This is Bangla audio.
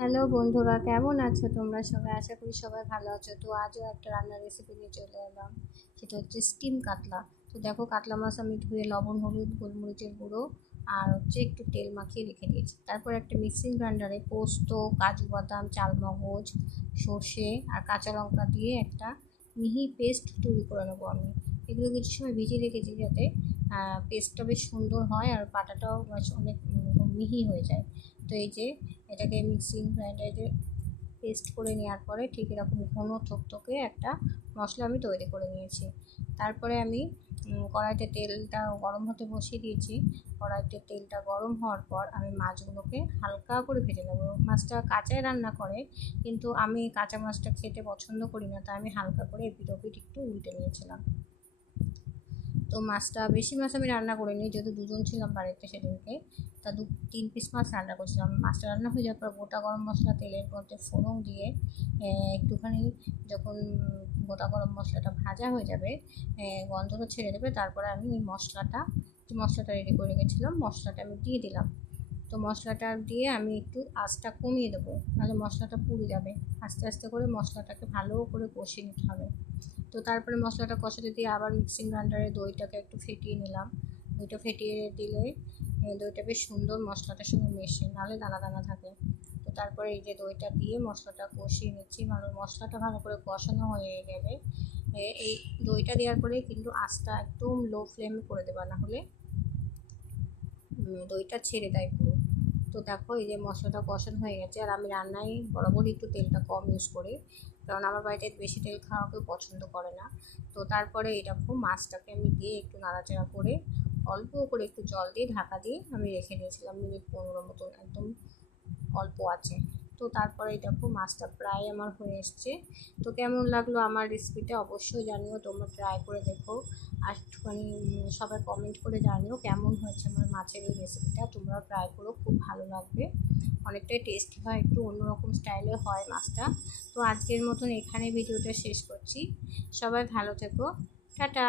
হ্যালো বন্ধুরা, কেমন আছো তোমরা সবাই? আশা করি সবাই ভালো আছো। তো আজও একটা রান্নার রেসিপি নিয়ে চলে এলাম। সেটা হচ্ছে স্টিম কাতলা। তো দেখো, কাতলা মাছ আমি ধুয়ে লবণ, হলুদ, গোলমরিচের গুঁড়ো আর হচ্ছে একটু তেল মাখিয়ে রেখে দিয়েছি। তারপর একটা মিক্সিং গ্রাইন্ডারে পোস্ত, কাজু বাদাম, চালমগজ, সর্ষে আর কাঁচা লঙ্কা দিয়ে একটা মিহি পেস্ট তৈরি করে নেবো আমি। এগুলো কিছু সময় ভিজিয়ে রেখেছি যাতে পেস্টটা বেশ সুন্দর হয় আর বাটাটাও বেশ অনেক মিহি হয়ে যায়। তো এই যে এটাকে মিক্সিং গ্রাইন্ডারে পেস্ট করে নেওয়ার পরে ঠিক এরকম ঘন থকথকে একটা মশলা আমি তৈরি করে নিয়েছি। তারপরে আমি কড়াইতে তেলটা গরম হতে বসিয়ে দিয়েছি। কড়াইতে তেলটা গরম হওয়ার পর আমি মাছগুলোকে হালকা করে ভেজে নেবো। মাছটা কাঁচাই রান্না করে, কিন্তু আমি কাঁচা মাছটা খেতে পছন্দ করি না, তাই আমি হালকা করে এপিট ওপিট একটু উল্টে নিয়েছিলাম। তো মাছটা বেশি মাছ আমি রান্না করিনি, যেহেতু দুজন ছিলাম বাড়িতে সেদিনকে। তা 2-3 পিস মাছ রান্না করছিলাম। মাছটা রান্না হয়ে যাওয়ার পর গোটা গরম মশলা তেলের মধ্যে ফোড়ন দিয়ে একটুখানি যখন গোটা গরম মশলাটা ভাজা হয়ে যাবে, গন্ধটা ছেড়ে দেবে, তারপরে আমি ওই মশলাটা রেডি করে রেখেছিলাম, মশলাটা আমি দিয়ে দিলাম। তো মশলাটা দিয়ে আমি একটু আঁচটা কমিয়ে দেবো, নাহলে মশলাটা পুড়ে যাবে। আস্তে আস্তে করে মশলাটাকে ভালো করে কষিয়ে নিতে হবে। তো তারপরে মশলাটা কষাতে দিয়ে আবার মিক্সিং গ্রাইন্ডারে দইটাকে একটু ফেটিয়ে নিলাম। দইটা ফেটিয়ে দিলে দইটা বেশ সুন্দর মশলাটার সঙ্গে মেশে, নাহলে দানা দানা থাকে। তো তারপরে এই যে দইটা দিয়ে মশলাটা কষিয়ে নিচ্ছি, মানে মশলাটা ভালো করে কষানো হয়ে গেলে এই দইটা দেওয়ার পরে কিন্তু আঁচটা একদম লো ফ্লেমে করে দেবা, না হলে দইটা ছেড়ে দেয় পুরো। তো দেখো, এই যে মশলাটা কষানো হয়ে গেছে। আর আমি রান্নায় বরাবরই একটু তেলটা কম ইউজ করি, কারণ আমার বাড়িতে বেশি তেল খাওয়া কেউ পছন্দ করে না। তো তারপরে এরকম মাছটাকে আমি দিয়ে একটু নাড়াচাড়া করে অল্প করে একটু জল দিয়ে ঢাকা দিয়ে আমি রেখে দিয়েছিলাম 1-15 মতন, একদম অল্প আছে। তো তারপরে দেখো, মাছটা প্রায় আমার হয়ে এসছে। তো কেমন লাগলো আমার রেসিপিটা অবশ্যই জানিও, তোমরা ট্রাই করে দেখো। আর একটুখানি সবাই কমেন্ট করে জানিও কেমন হয়েছে আমার মাছের এই রেসিপিটা। তোমরা ট্রাই করো, খুব ভালো লাগবে। অনেকটাই টেস্টি হয়, একটু অন্যরকম স্টাইলে হয় মাছটা। তো আজকের মতন এখানে ভিডিওটা শেষ করছি। সবাই ভালো থেকো। টাটা।